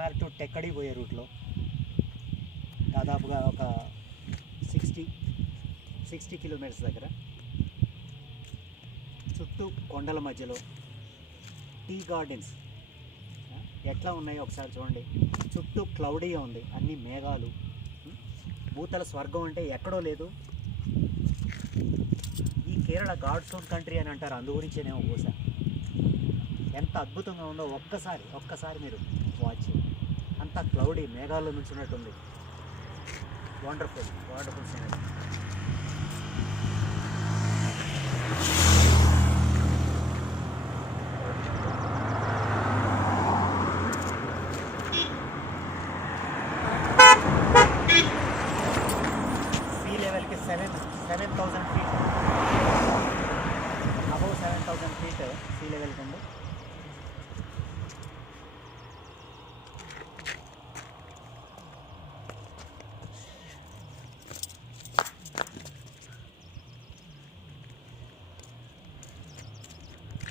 Manali to టెక్కడి పోయే రూట్లో దాదాపుగా ఒక 60 కిలోమీటర్స్ దగ్గర చుట్టూ కొండల మధ్యలో టీ గార్డెన్స్ ఎట్లా ఉన్నాయో ఒకసారి చూడండి. చుట్టూ క్లౌడీగా ఉంది, అన్ని మేఘాలు. భూతల స్వర్గం అంటే ఎక్కడో లేదు. ఈ కేరళ గాడ్స్ ఓన్ కంట్రీ అని అంటారు, అందు గురించేనేమో బహుశా. ఎంత అద్భుతంగా ఉందో ఒక్కసారి మీరు వాచ్ చేయండి. అంతా క్లౌడీ, మేఘాల్లో నుంచున్నట్టుంది. Wonderful scenery.